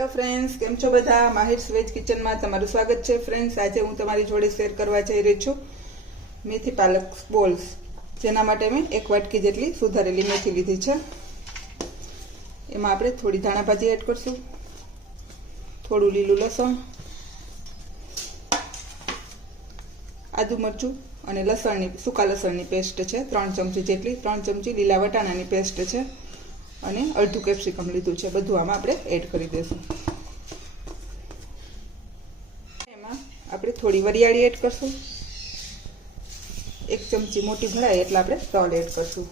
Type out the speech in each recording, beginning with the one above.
Hello friends કેમ છો બધા? માહિર સ્વેજ કિચનમાં તમારું સ્વાગત છે. ફ્રેન્ડ્સ આજે હું તમારી જોડે શેર કરવા જઈ રહી છું મેથી પાલક બોલ્સ, જેના માટે મેં એક વાટકી જેટલી સુધારેલી મેથી લીધી છે. એમાં આપણે થોડી ધાણા ભાજી એડ કરશું, થોડું લીલું લસણ, આદુ મરચું અને લસણની, સૂકા લસણની પેસ્ટ છે. ત્રણ ચમચી જેટલી, ત્રણ ચમચી લીલા વટાણાની પેસ્ટ છે. અને અડધું કેપ્સિકમ લીધું છે. બધું આમાં આપણે એડ કરી દઈશું. એમાં આપણે થોડી વરિયાળી એડ કરશું. એક ચમચી મોટી ભરાય એટલે આપણે તલ એડ કરશું.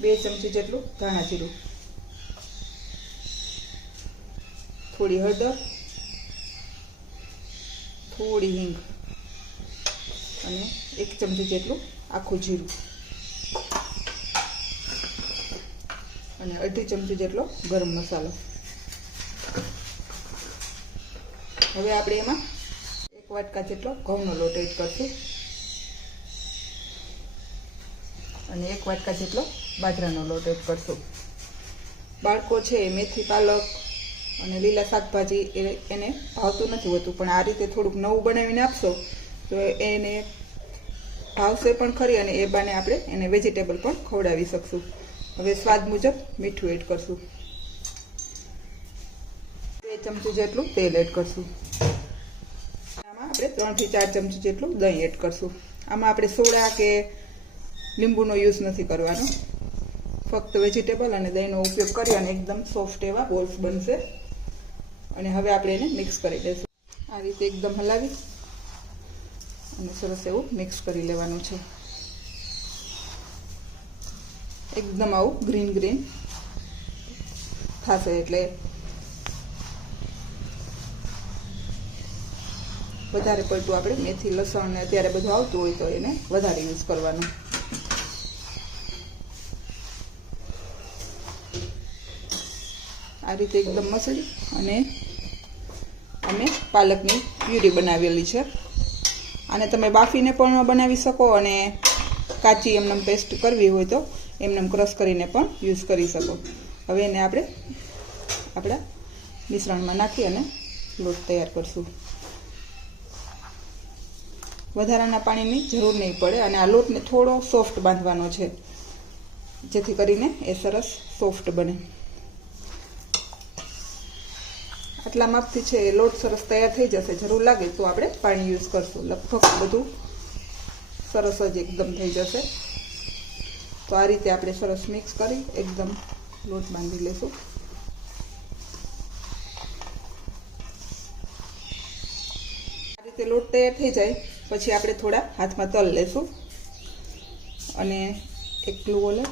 બે ચમચી જેટલું ધાણા જીરું. થોડી હળદર. થોડી હિંગ. અને એક ચમચી જેટલું આખું જીરું. અને અડધી ચમચી જેટલો ગરમ મસાલો. હવે આપણે એમાં એક વાટકા જેટલો ઘઉંનો લોટ એડ કરશું. અને એક વાટકા જેટલો બાજરાનો લોટ એડ કરશું. બાળકો છે મેથી, પાલક અને લીલા શાકભાજી એને ભાવતું નથી હોતું, પણ આ રીતે થોડુંક નવું બનાવીને આપશો તો એને ભાવશે પણ ખરી અને એ બાને આપણે એને વેજીટેબલ પણ ખવડાવી શકશું. હવે સ્વાદ મુજબ મીઠું એડ કરશું. બે ચમચી જેટલું તેલ એડ કરશું. આમાં આપણે ત્રણથી ચાર ચમચી જેટલું દહીં એડ કરશું. આમાં આપણે સોડા કે લીંબુનો યુઝ નથી કરવાનો. ફક્ત વેજીટેબલ અને દહીંનો ઉપયોગ કરી અને એકદમ સોફ્ટ એવા બોલ્સ બનશે. અને હવે આપણે એને મિક્સ કરી દઈશું આ રીતે એકદમ હલાવી અને સરસ એવું મિક્સ કરી લેવાનું છે. એકદમ આવું ગ્રીન ગ્રીન થશે એટલે વધારે પડતું આપણે મેથી, લસણ ને અત્યારે બધું આવતું હોય તો એને વધારે યુઝ કરવાનું. આ રીતે એકદમ મસળી અને અમે પાલકની પ્યુરી બનાવેલી છે. આને તમે બાફીને પણ બનાવી શકો અને કાચી એમનેમ પેસ્ટ કરવી હોય તો એમને ક્રશ કરીને પણ યુઝ કરી શકો. હવે એને આપણે આપણા મિશ્રણમાં નાખી અને લોટ તૈયાર કરશું. વધારાના પાણીની જરૂર નહીં પડે અને આ લોટને થોડો સોફ્ટ બાંધવાનો છે, જેથી કરીને એ સરસ સોફ્ટ બને. આટલા માપથી છે એ લોટ સરસ તૈયાર થઈ જશે. જરૂર લાગે તો આપણે પાણી યુઝ કરશું. લગભગ બધું સરસ જ એકદમ થઈ જશે. તો આ રીતે આપણે સરસ મિક્સ કરી એકદમ લોટ બાંધી લેશું. આ રીતે લોટ તૈયાર થઈ જાય. પછી આપણે થોડા હાથમાં તલ લેશું. અને એક ગ્લુઓ લે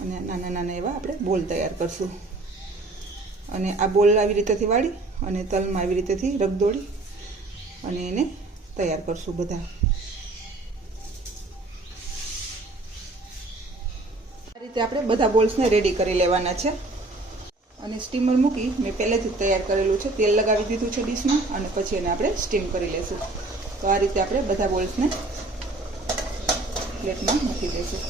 અને નાના નાના એવા આપણે બોલ તૈયાર કરશું. અને આ બોલ આવી રીતેથી વાળી અને તલમાં આવી રીતેથી રગદોડી અને એને તૈયાર કરશું બધા. આ રીતે આપણે બધા બોલ્સને રેડી કરી લેવાના છે. અને સ્ટીમર મૂકી મેં પહેલેથી તૈયાર કરેલું છે. તેલ લગાવી દીધું છે ડીશમાં અને પછી એને આપણે સ્ટીમ કરી લેશું. તો આ રીતે આપણે બધા બોલ્સને પ્લેટમાં મૂકી દઈશું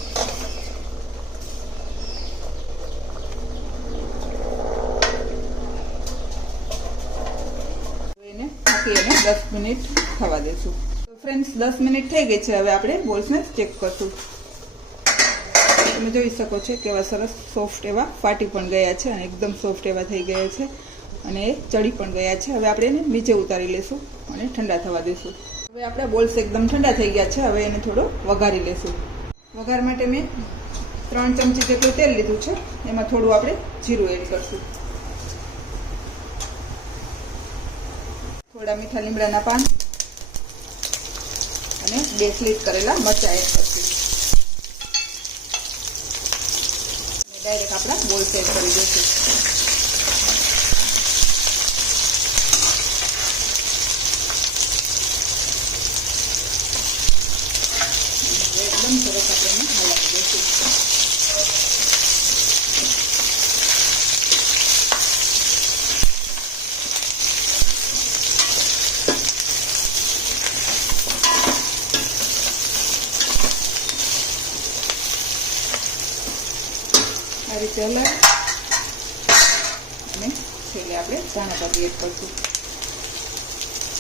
એને ઢાંકી અને દસ મિનિટ થવા દઈશું તો ફ્રેન્ડ્સ દસ મિનિટ થઈ ગઈ છે. હવે આપણે બોલ્સને ચેક કરશું. તમે જોઈ શકો છો કેવા સરસ સોફ્ટ એવા ફાટી પણ ગયા છે અને એકદમ સોફ્ટ એવા થઈ ગયા છે અને એ ચડી પણ ગયા છે. હવે આપણે એને નીચે ઉતારી લેશું અને ઠંડા થવા દઈશું હવે આપણા બોલ્સ એકદમ ઠંડા થઈ ગયા છે. હવે એને થોડો વઘારી લેશું. વઘાર માટે મેં ત્રણ ચમચી જેટલું તેલ લીધું છે. એમાં થોડું આપણે જીરું એડ કરશું. થોડા મીઠા લીમડાના પાન અને બે સ્લીટ કરેલા મરચા એડ કરશું. ડાયરેક્ટ આપણા બોલ એડ કરી દઈશું એકદમ સરસ આપણે એને હલાવી દઈશું આ અને છેલ્લે આપણે ધાણા ભાજી એડ કરશું.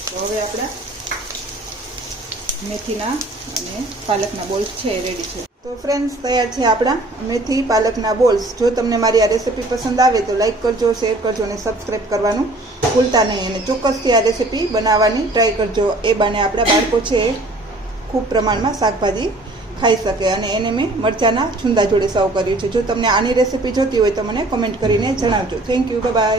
તો હવે આપણા મેથીના અને પાલકના બોલ્સ છે રેડી છે. તો ફ્રેન્ડ્સ તૈયાર છે આપણા મેથી પાલકના બોલ્સ. જો તમને મારી આ રેસીપી પસંદ આવે તો લાઈક કરજો શેર કરજો અને સબસ્ક્રાઈબ કરવાનું ભૂલતા નહીં. અને ચોક્કસથી આ રેસીપી બનાવવાની ટ્રાય કરજો. એ બાને આપણા બાળકો છે ખૂબ પ્રમાણમાં શાકભાજી ખાઈ શકે અને એને મેં મરચાના છુંદા જોડે સર્વ કર્યું છે. જો તમને આની રેસીપી જોતી હોય તો મને કમેન્ટ કરીને જણાવજો. Thank you bye